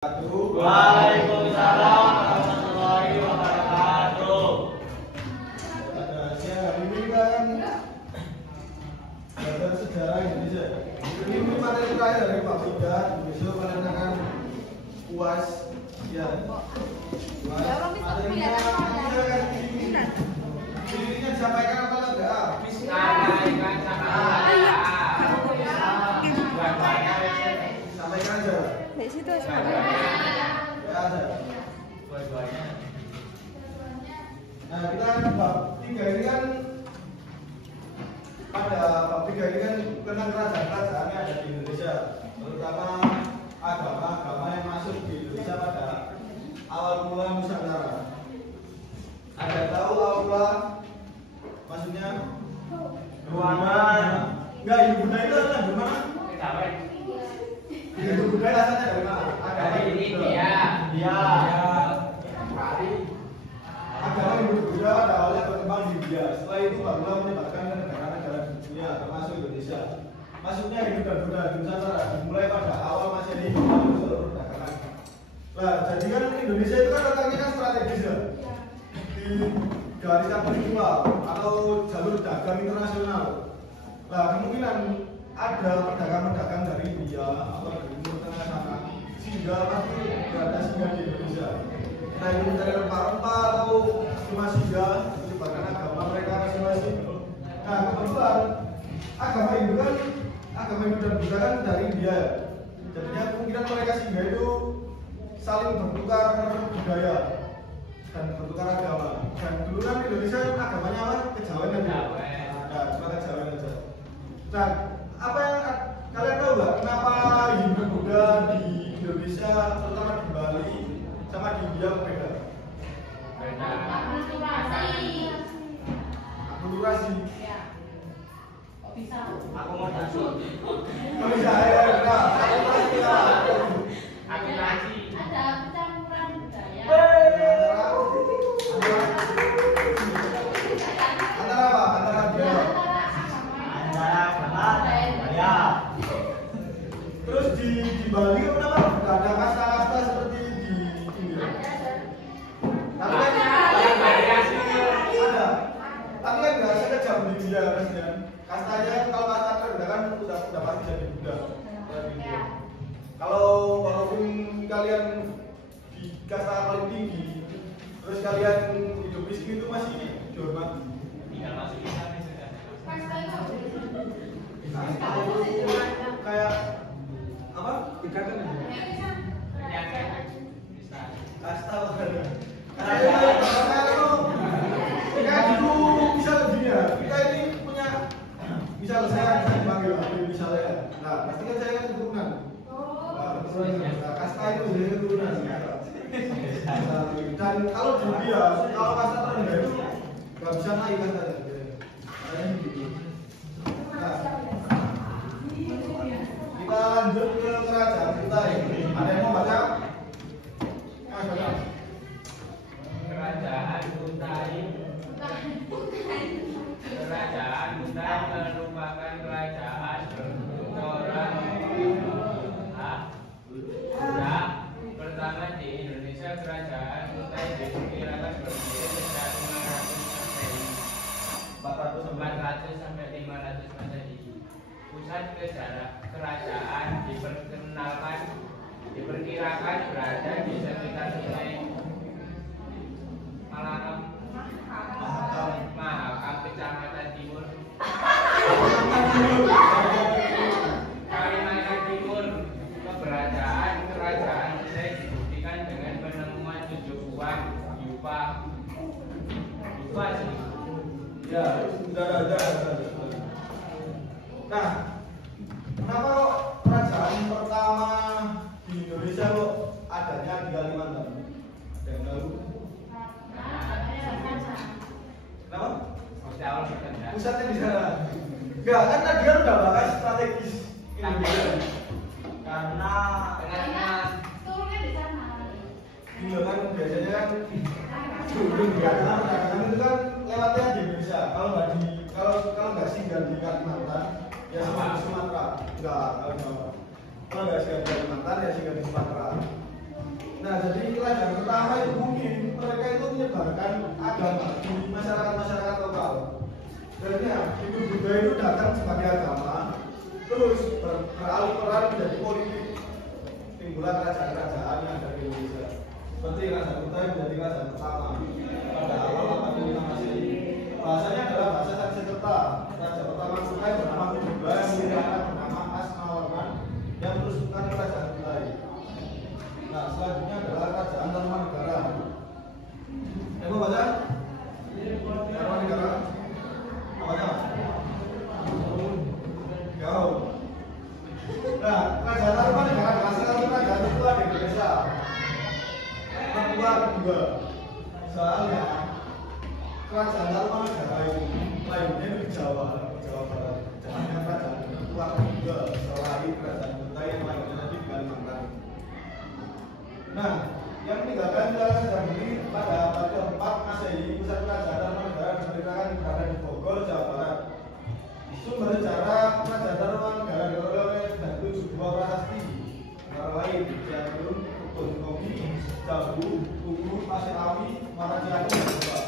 Waalaikumsalam warahmatullahi wabarakatuh. Pada siang hari ini kan belajar sejarah Indonesia. Ini materi terakhir dari Pak Bida. Besok kalian akan UAS. Ya. Materinya dirinya disampaikan apa enggak? Sampaikan aja. Di situ Ya ada. Nah, kita bab 3 ini kan pada bab 3 ini kan tentang kerajaan-kerajaan yang ada di Indonesia, terutama agama-agama yang masuk di Indonesia pada awal mula Nusantara. Ada tahu awal mula maksudnya? Ruangan. Enggak, ibu Bunda itu asalnya dari mana? Ibu Bunda asalnya dari mana? Dari India. Agama Hindu Buddha pada awalnya berkembang di India. Setelah itu barulah menyebarkan ke negara-negara di dunia, termasuk Indonesia. Masuknya Hindu dan Buddha di Nusantara dimulai pada awal Masehi melalui jalur perdagangan. Nah, jadi kan Indonesia itu kan letaknya kan strategis ya, di garis khatulistiwa atau jalur dagang internasional. Nah, kemungkinan ada pedagang-pedagang dari India atau dari Timur Tengah sana sehingga pasti berada singgah di Indonesia. Nah, itu mencari rempah-rempah atau cuma singgah menyebarkan agama mereka masing-masing. Nah, kebetulan agama Hindu dan Buddha kan dari India. Jadinya kemungkinan mereka singgah itu saling bertukar budaya dan bertukar agama. Dan dulu kan Indonesia agamanya apa? Kejawen aja. Nah, cuma kejawen aja. Nah, apa yang kalian tahu nggak kenapa Hindu Buddha di Indonesia, terutama di Bali sama di India berbeda? Akulturasi. Akomodasi. Oh bisa ya, nah, akulturasi lah. Akomodasi. Ada campuran budaya. Antara apa? Antara dia. Antara agama dan budaya. Terus di Bali kenapa nggak ada kasta-kasta seperti di India? Tapi kan ada. Tapi kan nggak sekejam di India kan ya. Kastanya kalau kasta terendah kan udah pasti jadi Buddha. Kalau walaupun kalian di kasta paling tinggi, terus kalian hidup miskin itu masih dihormati. Tidak masuk Islam sudah. Kayak apa? Ikatan aja. Kasta ada. Kayak dulu misal gini ya, kita ini punya misal saya dipanggil misalnya. Nah, pasti kan saya kan keturunan. Nah, keturunan. Nah, kasta itu jadi keturunan. Dan kalau di India, kalau kasta terendah itu nggak bisa naik kastanya. Kayaknya gitu. Nah, kita lanjut ke kerajaan kita ini. Ada yang mau baca? Baca. Kerajaan Kutai. Kerajaan Kutai merupakan kerajaan berorang Buddha pertama di Indonesia. Kerajaan Kutai diperkirakan berdiri sejak 400 sampai 500 Masehi. Pusat kerajaan diperkirakan berada di sekitar Sungai Mahakam, Kecamatan Timur, Kalimantan Timur. Keberadaan kerajaan Kutai dibuktikan dengan penemuan 7 buah yupa sih. Ya, sudah ada. Nah, kenapa kok kerajaan pertama di Indonesia kok adanya di Kalimantan? Ada yang tahu? Kenapa? Pusatnya di sana. Enggak, kan tadi kan udah bahas strategis Indonesia. Karena Turunnya di sana. iya kan biasanya kan perdagangan itu kan lewatnya di Indonesia. Kalau nggak singgah di Kalimantan, ya sama di Sumatera. Enggak, kalau Jawa. Kalau nggak singgah di Kalimantan, ya singgah di Sumatera. Nah, jadi kerajaan pertama itu mungkin mereka itu menyebarkan agama di masyarakat-masyarakat lokal. Dan ya, itu Buddha itu datang sebagai agama, terus beralih peran menjadi politik. Timbullah kerajaan-kerajaan yang ada di Indonesia. Seperti Kerajaan Buddha menjadi kerajaan pertama pada awal abad ke-5 Masehi. Bahasanya adalah bahasa Sanskerta. Raja pertama Buddha bernama Buddha yang memiliki anak bernama Asmawarman yang meneruskan kerajaan Buddha. Nah, selanjutnya adalah kerajaan Tarumanegara. Yang mau baca? Tarumanegara. Apanya? Jauh. Nah, kerajaan Tarumanegara adalah salah satu kerajaan tertua di Indonesia. Tertua kedua. Soalnya kerajaan Tarumanegara itu lainnya di Jawa Barat. Jangan kerajaan tertua kedua selain kerajaan Buddha yang lainnya nanti di Kalimantan. Nah, yang meninggalkan wilayah sejarah ini pada abad ke-4 Masehi, pusat kerajaan Tarumanegara didirikan berada di Bogor, Jawa Barat. Sumber sejarah kerajaan Tarumanegara diperoleh oleh 7 buah prasasti, antara lain Cianjur, Kopi, Jambu, Tugu, Pasir Awi, Maraciaku, dan Jawa.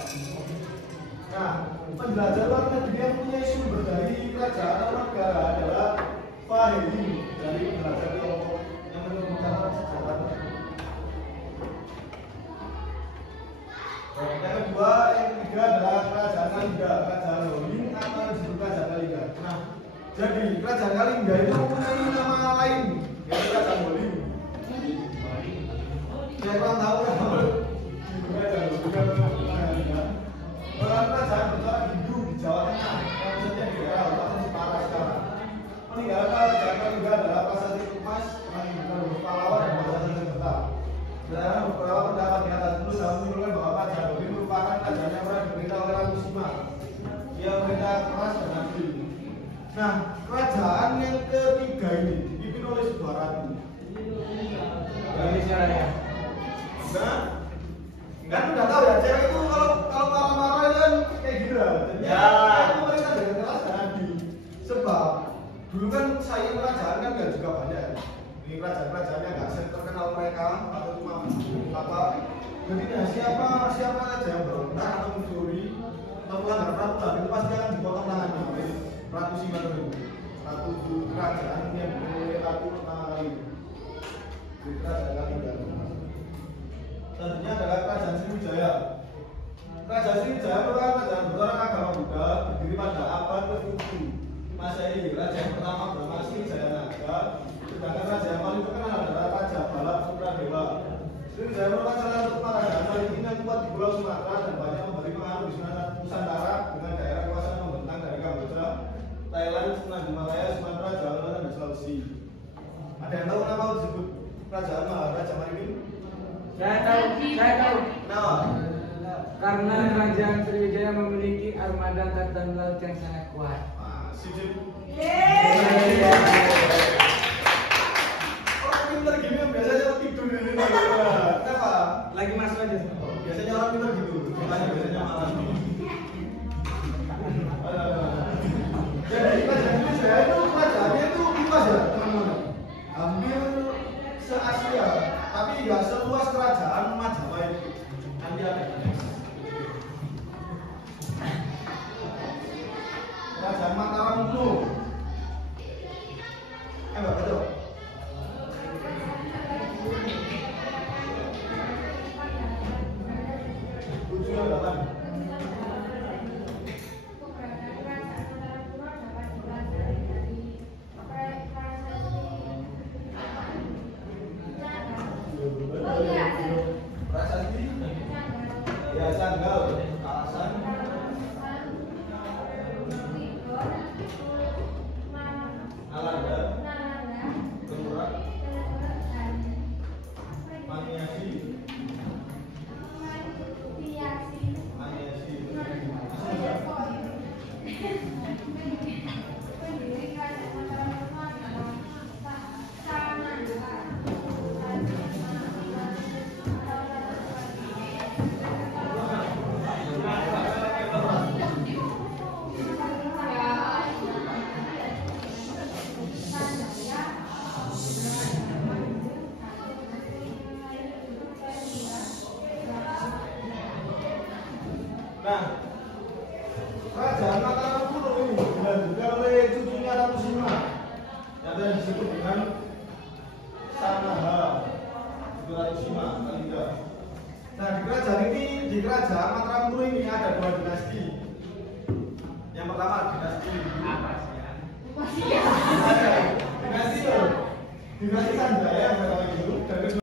Nah, penjelajah luar negeri yang punya sumber dari kerajaan Tarumanegara adalah Fahimi dari penjelajah Tiongkok yang menemukan sejarah. Yang kedua, yang ketiga adalah kerajaan Kalingga, kerajaan Holling atau disebut kerajaan Kalingga. Nah, jadi kerajaan Kalingga itu mempunyai nama lain, yaitu kerajaan Holling. Saya kurang tahu ya, kerajaan bercorak Hindu di Jawa Tengah, yang maksudnya di daerah Batas Jepara sekarang. Meninggalkan kerajaan Kalingga adalah prasasti emas, meninggalkan pahlawan dan bahasa Sanskerta. Sedangkan beberapa pendapat di atas itu dapat menunjukkan bahwa kerajaan Holling merupakan kerajaan yang pernah diperintah oleh Ratu Sima. Ia memerintah keras dan adil. Nah, kerajaan yang ketiga ini dipimpin oleh sebuah ratu. Indonesia ya. Nah, kan udah tahu ya, cewek itu kalau marah-marah itu kan kayak gitu lah. Jadi itu mereka dengan keras dan adil. Sebab dulu kan saya kerajaan kan nggak juga banyak. Ini kerajaan-kerajaannya nggak terkenal mereka atau cuma apa. Jadi nah, siapa aja yang berontak atau mencuri atau melanggar peraturan itu pasti akan dipotong tangannya oleh Ratu Sima dulu. Ratu kerajaan yang dimiliki ratu pertama kali. Di kerajaan Kalingga. Selanjutnya adalah kerajaan Sriwijaya. Kerajaan Sriwijaya merupakan kerajaan bercorak agama Buddha berdiri pada abad ke-7 Masehi. Raja yang pertama bernama Sriwijaya Naga. Sedangkan raja yang paling terkenal adalah Raja Balap Sutradewa. Sriwijaya merupakan salah satu kerajaan paling yang kuat di Pulau Sumatera dan banyak memberi pengaruh di Nusantara dengan daerah kawasan membentang dari Kamboja, Thailand, Semenanjung Malaya, Sumatera, Jawa Tengah, dan Sulawesi. Ada yang tahu kenapa disebut kerajaan Maharaja Maringin? Saya tahu. Kenapa? Karena kerajaan Sriwijaya memiliki armada angkatan laut yang sangat kuat. Sijip. Orang pintar gini biasanya tidur di sini. Kenapa? Lagi masuk aja. Biasanya orang pintar gitu. Biasanya malam. Jadi kerajaan Sriwijaya itu kerajaannya itu luas ya, teman-teman. Hampir se-Asia, tapi nggak seluas kerajaan Majapahit. Nanti ada. Kerajaan Mataram itu. Betul. Tujuh delapan. Prasasti. Ya, Canggal, Kalasan. 205 kali 3. Nah, di kerajaan Mataram ini ada 2 dinasti. Yang pertama dinasti Apa sih ya? Masih ya. dinasti Sanjaya yang pertama itu, dan kedua